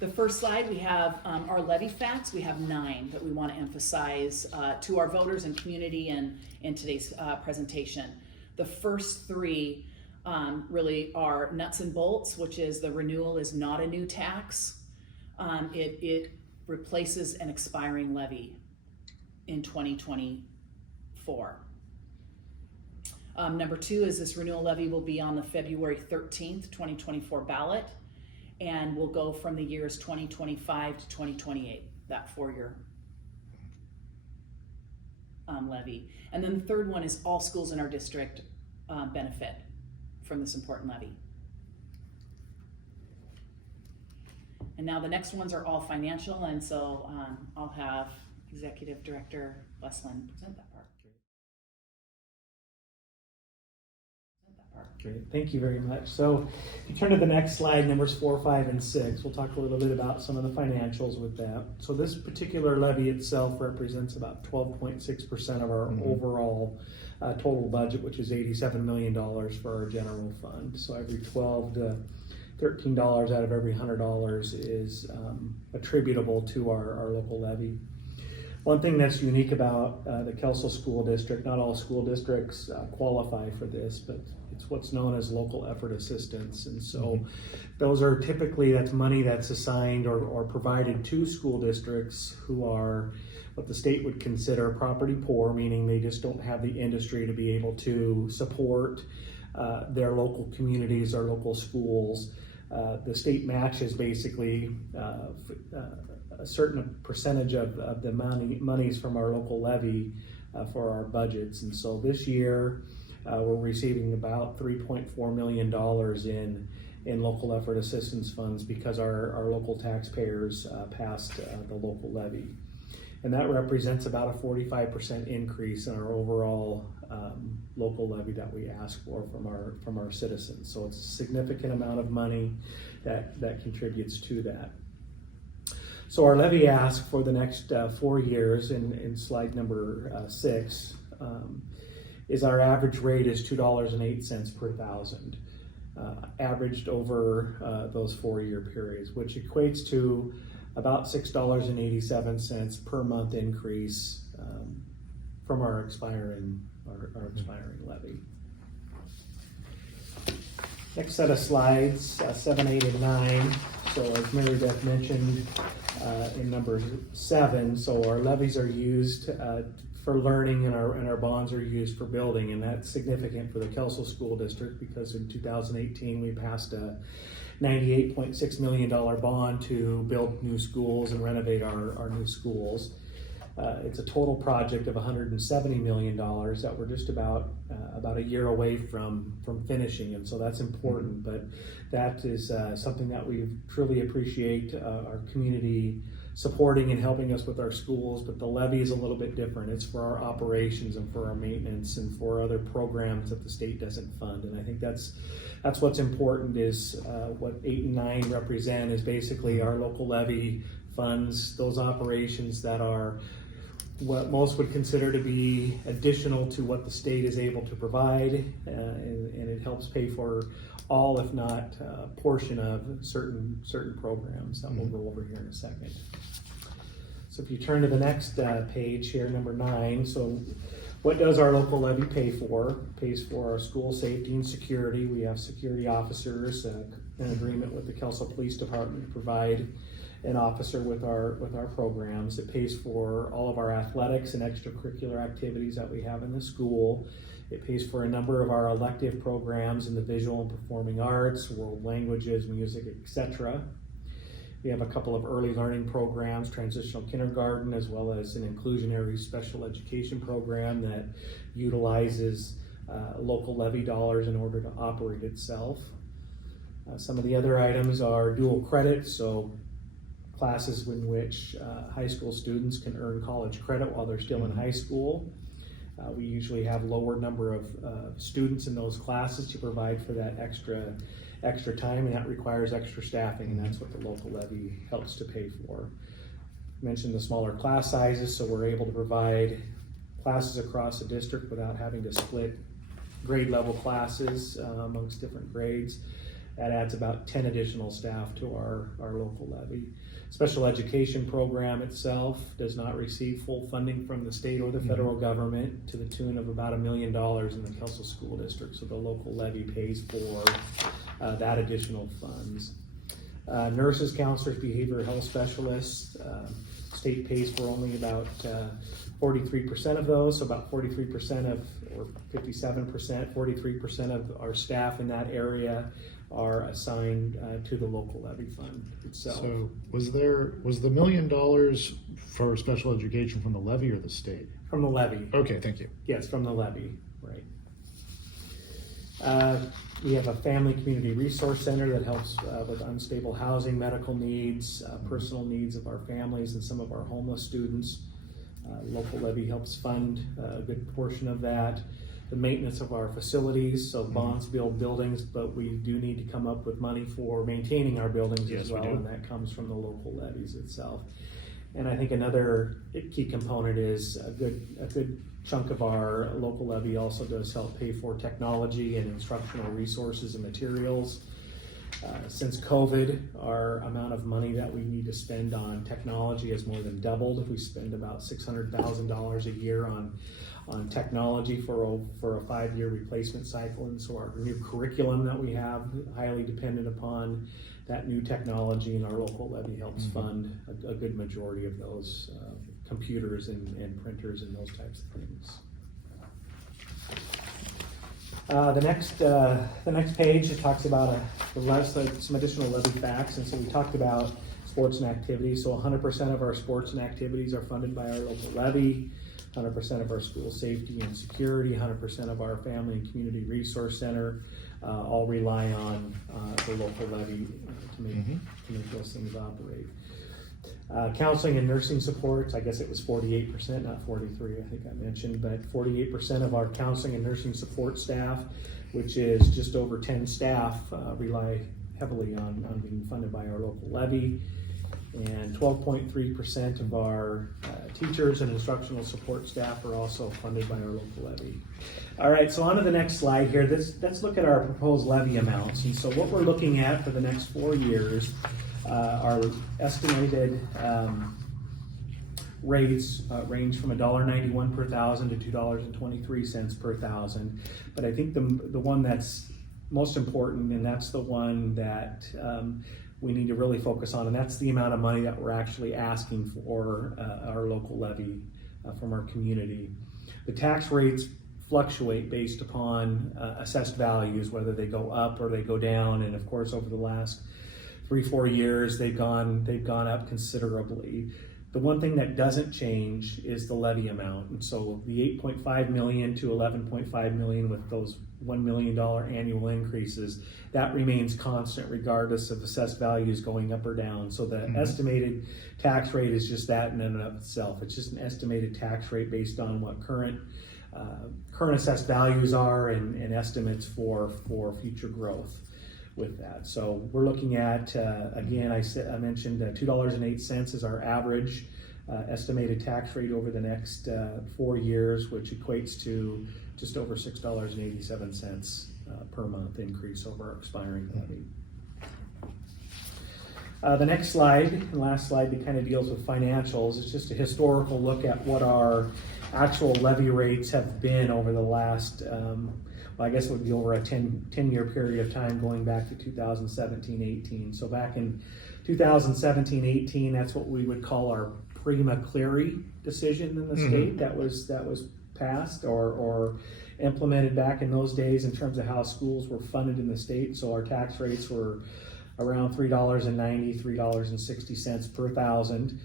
The first slide, we have our levy facts. We have 9 that we want to emphasize to our voters and community in today's presentation. The first 3 really are nuts and bolts, which is the renewal is not a new tax. It replaces an expiring levy in 2024. Number 2 is this renewal levy will be on the February 13th, 2024 ballot, and will go from the years 2025 to 2028, that 4-year levy. And then the third one is all schools in our district benefit from this important levy. And now the next ones are all financial, and so I'll have Executive Director Leslin present that part. Great, thank you very much. So if you turn to the next slide, numbers 4, 5, and 6, we'll talk a little bit about some of the financials with that. So this particular levy itself represents about 12.6% of our overall total budget, which is $87 million for our general fund. So every $12 to $13 out of every $100 is attributable to our local levy. One thing that's unique about the Kelso School District, not all school districts qualify for this, but it's what's known as local effort assistance. And so those are typically, that's money that's assigned or provided to school districts who are what the state would consider property poor, meaning they just don't have the industry to be able to support their local communities or local schools. The state matches basically a certain percentage of the monies from our local levy for our budgets. And so this year we're receiving about $3.4 million in local effort assistance funds because our local taxpayers passed the local levy. And that represents about a 45% increase in our overall local levy that we ask for from our citizens. So it's a significant amount of money that contributes to that. So our levy ask for the next 4 years in slide number 6 is our average rate is $2.08 per thousand, averaged over those 4-year periods, which equates to about $6.87 per month increase from our expiring levy. Next set of slides, 7, 8, and 9. So as Mary Beth mentioned in number 7, so our levies are used for learning and our bonds are used for building, and that's significant for the Kelso School District because in 2018 we passed a $98.6 million bond to build new schools and renovate our new schools. It's a total project of $170 million that we're just about a year away from finishing, and so that's important. But that is something that we truly appreciate our community supporting and helping us with our schools. But the levy is a little bit different. It's for our operations and for our maintenance and for other programs that the state doesn't fund. And I think that's what's important is what 8 and 9 represent is basically our local levy funds those operations that are what most would consider to be additional to what the state is able to provide, and it helps pay for all, if not a portion of certain programs that we'll go over here in a second. So if you turn to the next page here, number 9, so what does our local levy pay for? It pays for our school safety and security. We have security officers in agreement with the Kelso Police Department to provide an officer with our programs. It pays for all of our athletics and extracurricular activities that we have in the school. It pays for a number of our elective programs in the visual and performing arts, world languages, music, etc. We have a couple of early learning programs, transitional kindergarten, as well as an inclusionary special education program that utilizes local levy dollars in order to operate itself. Some of the other items are dual credit, so classes in which high school students can earn college credit while they're still in high school. We usually have lower number of students in those classes to provide for that extra time, and that requires extra staffing, and that's what the local levy helps to pay for. I mentioned the smaller class sizes, so we're able to provide classes across the district without having to split grade level classes amongst different grades. that adds about 10 additional staff to our local levy. Special education program itself does not receive full funding from the state or the federal government to the tune of about $1 million in the Kelso School District. So the local levy pays for that additional funds. Nurses, counselors, behavioral health specialists, state pays for only about 43% of those, so about 43% of, or 57%, 43% of our staff in that area are assigned to the local levy fund itself. So was the $1 million for special education from the levy or the state? From the levy. Okay, thank you. Yes, from the levy, right. We have a family community resource center that helps with unstable housing, medical needs, personal needs of our families and some of our homeless students. Local levy helps fund a good portion of that. The maintenance of our facilities, so bonds build buildings, but we do need to come up with money for maintaining our buildings as well, and that comes from the local levies itself. And I think another key component is a good chunk of our local levy also does help pay for technology and instructional resources and materials. Since COVID, our amount of money that we need to spend on technology has more than doubled. We spend about $600,000 a year on technology for a 5-year replacement cycle, and so our new curriculum that we have highly dependent upon that new technology, and our local levy helps fund a good majority of those computers and printers and those types of things. The next page, it talks about some additional levy facts, and so we talked about sports and activities. So 100% of our sports and activities are funded by our local levy. 100% of our school safety and security, 100% of our family and community resource center, all rely on the local levy to make those things operate. Counseling and nursing supports, I guess it was 48%, not 43, I think I mentioned, but 48% of our counseling and nursing support staff, which is just over 10 staff, rely heavily on being funded by our local levy. And 12.3% of our teachers and instructional support staff are also funded by our local levy. All right, so on to the next slide here. Let's look at our proposed levy amounts. And so what we're looking at for the next 4 years, our estimated rates range from $1.91 per thousand to $2.23 per thousand. But I think the one that's most important, and that's the one that we need to really focus on, and that's the amount of money that we're actually asking for our local levy from our community. The tax rates fluctuate based upon assessed values, whether they go up or they go down, and of course over the last 3-4 years they've gone up considerably. The one thing that doesn't change is the levy amount, and so the $8.5 million to $11.5 million with those $1 million annual increases, that remains constant regardless of assessed values going up or down. So the estimated tax rate is just that in and of itself. It's just an estimated tax rate based on what current assessed values are and estimates for future growth with that. So we're looking at, again, I mentioned $2.08 is our average estimated tax rate over the next 4 years, which equates to just over $6.87 per month increase over our expiring levy. The next slide, the last slide, that kind of deals with financials. It's just a historical look at what our actual levy rates have been over the last, I guess it would be over a 10-year period of time going back to 2017-18. So back in 2017-18, that's what we would call our Prima Cleary decision in the state that was passed or implemented back in those days in terms of how schools were funded in the state. So our tax rates were around $3.90, $3.60 per thousand.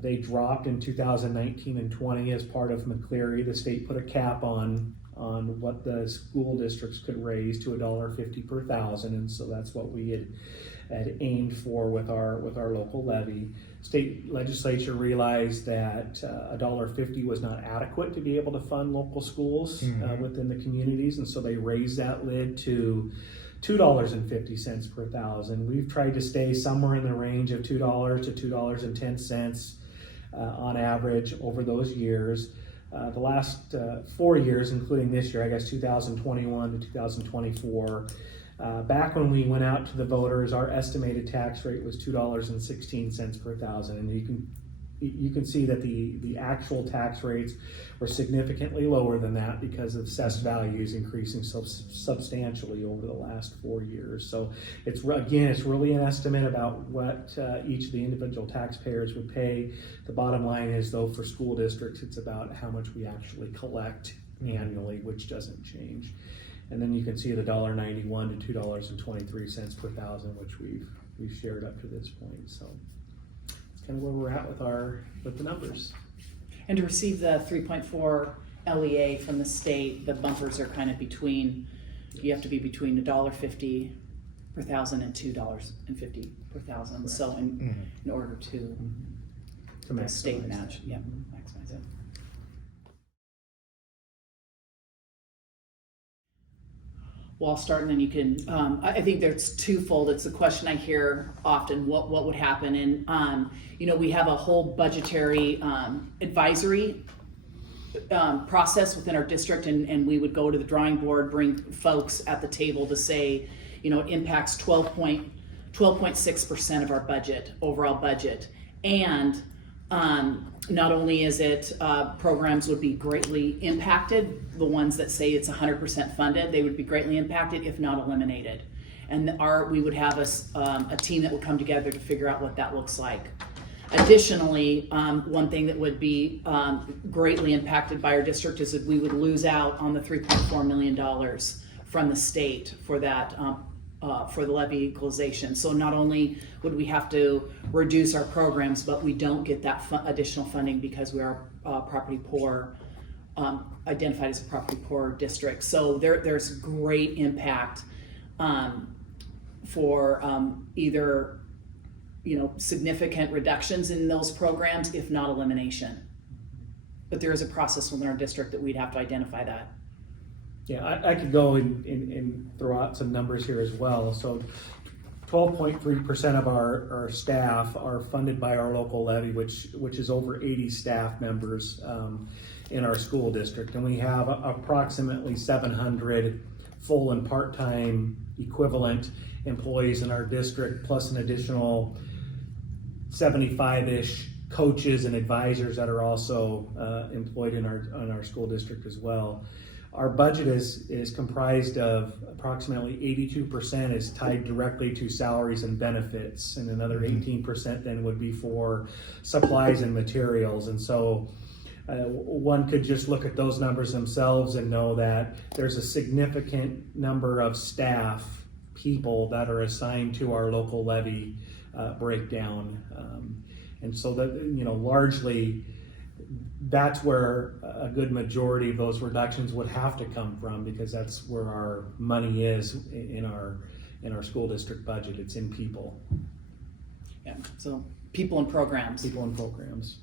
They dropped in 2019 and 20 as part of McCleary. The state put a cap on what the school districts could raise to $1.50 per thousand, and so that's what we had aimed for with our local levy. State legislature realized that $1.50 was not adequate to be able to fund local schools within the communities, and so they raised that lid to $2.50 per thousand. We've tried to stay somewhere in the range of $2 to $2.10 on average over those years. The last 4 years, including this year, I guess 2021 to 2024, Back when we went out to the voters, our estimated tax rate was $2.16 per thousand, and you can see that the actual tax rates were significantly lower than that because of assessed values increasing so substantially over the last 4 years. So it's really an estimate about what each of the individual taxpayers would pay. The bottom line is, though, for school districts, it's about how much we actually collect annually, which doesn't change. And then you can see the $1.91 to $2.23 per thousand, which we've shared up to this point. So it's kind of where we're at with the numbers. And to receive the 3.4 LEA from the state, the bumpers are kind of between, you have to be between $1.50 per thousand and $2.50 per thousand. Correct. So in order to the state maximize match, that. yeah, maximize it. Well, I'll start and then you can, I think there's twofold. It's a question I hear often, what would happen? And, we have a whole budgetary advisory process within our district, and we would go to the drawing board, bring folks at the table to say, it impacts 12.6% of our budget, overall budget. And not only is it programs would be greatly impacted, the ones that say it's 100% funded, they would be greatly impacted if not eliminated. And we would have a team that would come together to figure out what that looks like. Additionally, one thing that would be greatly impacted by our district is that we would lose out on the $3.4 million from the state for that for the levy equalization. So not only would we have to reduce our programs, but we don't get that additional funding because we are property poor, identified as a property poor district. So there's great impact for either significant reductions in those programs, if not elimination. But there is a process within our district that we'd have to identify that. Yeah, I could go and throw out some numbers here as well. So 12.3% of our staff are funded by our local levy, which is over 80 staff members in our school district. And we have approximately 700 full and part-time equivalent employees in our district, plus an additional 75-ish coaches and advisors that are also employed in our school district as well. Our budget is comprised of approximately 82% is tied directly to salaries and benefits, and another 18% then would be for supplies and materials. And so one could just look at those numbers themselves and know that there's a significant number of staff people that are assigned to our local levy breakdown. And so that, largely that's where a good majority of those reductions would have to come from, because that's where our money is in our school district budget. It's in people. Yeah, so people and programs. People and programs.